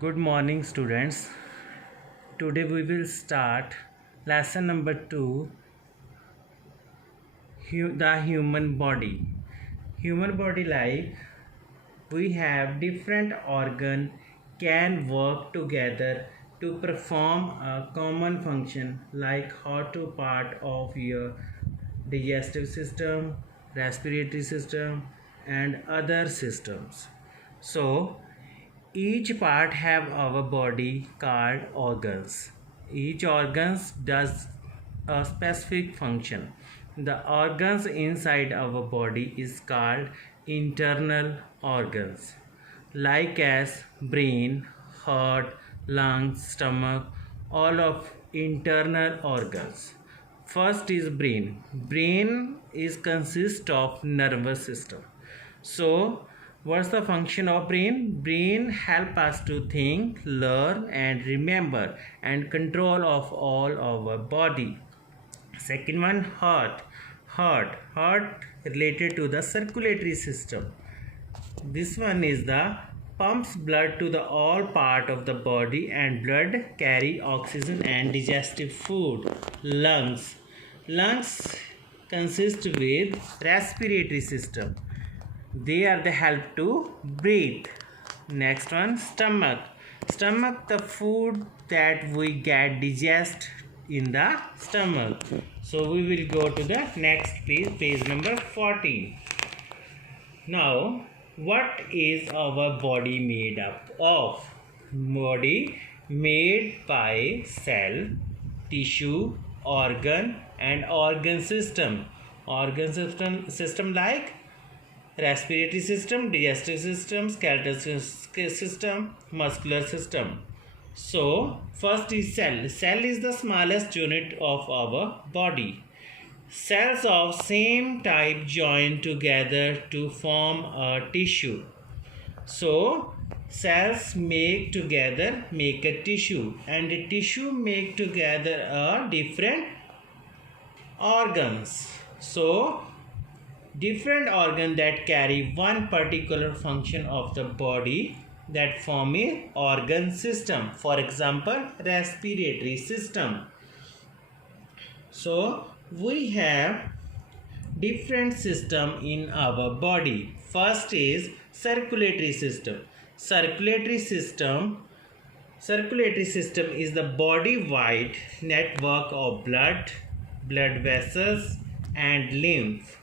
Good morning, students. Today we will start lesson number 2, the human body. Human body, like we have different organ can work together to perform a common function, like how to part of your digestive system, respiratory system, and other systems. So each part have our body called organs. Each organs does a specific function. The organs inside our body is called internal organs, like as brain, heart, lungs, stomach, all of internal organs. First is brain. Brain is consist of nervous system. So what's the function of brain? Brain help us to think, learn and remember and control of all our body. Second one, heart. Heart related to the circulatory system. This one is the pumps blood to the all part of the body, and blood carry oxygen and digestive food. Lungs consist with respiratory system. They are the help to breathe. Next one, stomach, the food that we get digest in the stomach. So we will go to the next page number 14. Now what is our body made up of? Body made by cell, tissue, organ and organ system. Organ system like respiratory system, digestive system, skeletal system, muscular system. So first is cell. Cell is the smallest unit of our body. Cells of same type join together to form a tissue. So cells make a tissue, and the tissue make together a different organs. So different organ that carry one particular function of the body, that form a organ system. For example, respiratory system. So we have different system in our body. First is circulatory system. Circulatory system is the body wide network of blood vessels and lymph,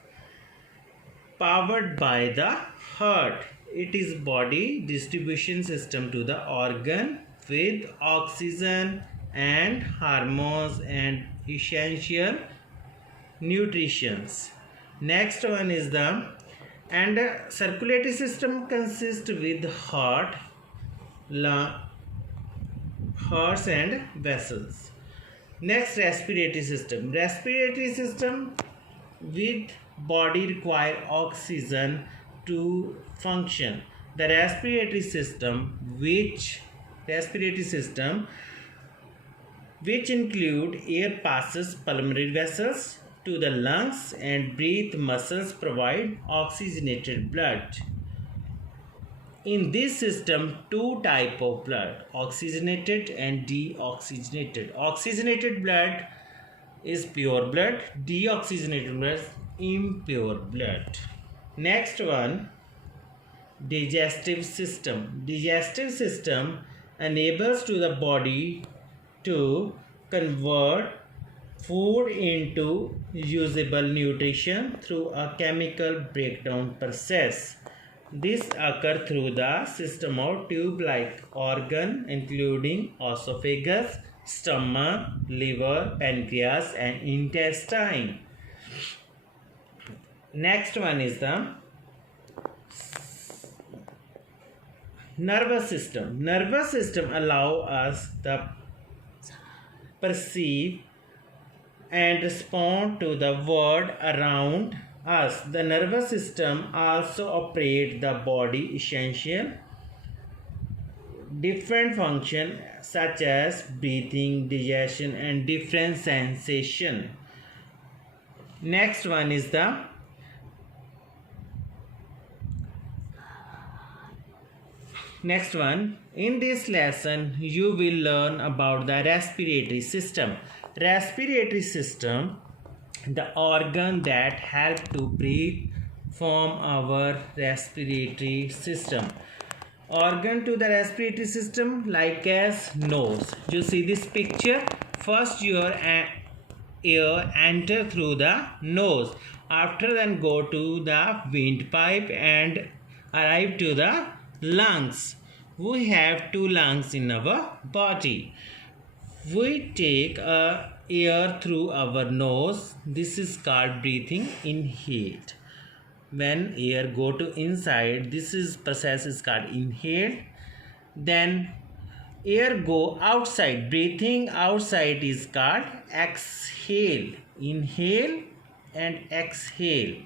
powered by the heart. It is body distribution system to the organ with oxygen and hormones and essential nutritions. Next one is the circulatory system consists with hearts and vessels. Next, respiratory system. Respiratory system with body require oxygen to function. The respiratory system which include air passes pulmonary vessels to the lungs, and breath muscles provide oxygenated blood. In this system, two type of blood, oxygenated and deoxygenated. Oxygenated blood is pure blood, deoxygenated blood is impure blood. Next one, digestive system. Digestive system enables to the body to convert food into usable nutrition through a chemical breakdown process. This occurs through the system of tube-like organ including esophagus, stomach, liver, pancreas and intestine. Next one is the nervous system. Nervous system allow us to perceive and respond to the world around us. The nervous system also operates the body essential different function such as breathing, digestion and different sensation. Next one is the Next one. In this lesson, you will learn about the respiratory system. Respiratory system, the organ that help to breathe, form our respiratory system. Organ to the respiratory system like as nose. You see this picture. First your air enter through the nose. After then go to the windpipe and arrive to the lungs. We have two lungs in our body. We take air through our nose. This is called breathing inhaled. When air go to inside, this is process is called inhaled. Then air go outside. Breathing outside is called exhale. Inhale and exhale.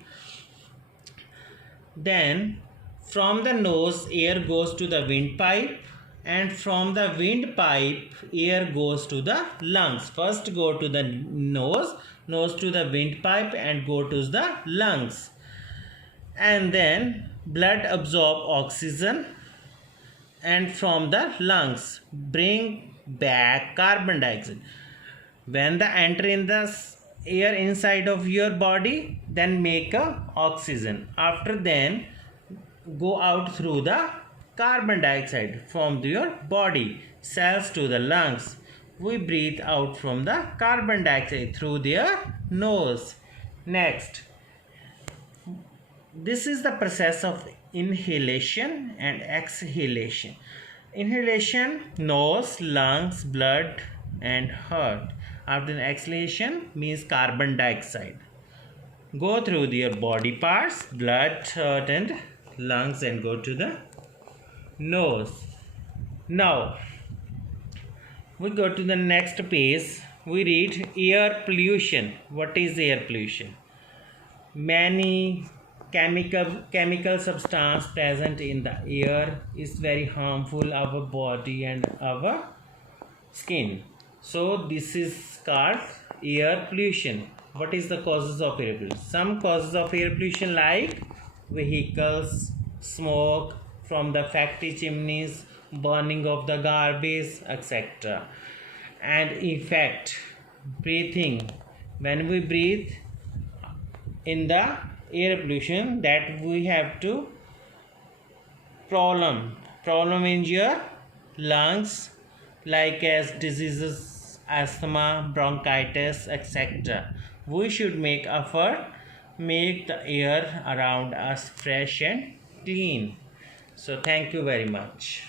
Then from the nose air goes to the windpipe, and from the windpipe air goes to the lungs. First go to the nose to the windpipe and go to the lungs. And then blood absorb oxygen, and from the lungs bring back carbon dioxide. When the enter in the air inside of your body, then make a oxygen. After then go out through the carbon dioxide from your body cells to the lungs. We breathe out from the carbon dioxide through their nose. Next, this is the process of inhalation and exhalation. Inhalation, nose, lungs, blood and heart. After exhalation means carbon dioxide. Go through your body parts, blood, heart and lungs, and go to the nose. Now we go to the next page. We read air pollution. What is air pollution? Many chemical substance present in the air is very harmful our body and our skin. So this is called air pollution. What is the causes of air pollution? Some causes of air pollution like vehicles, smoke from the factory chimneys, burning of the garbage, etc. And effect, breathing. When we breathe in the air pollution, that we have to problem in your lungs like as diseases, asthma, bronchitis, etc. We should make effort, make the air around us fresh and clean. So thank you very much.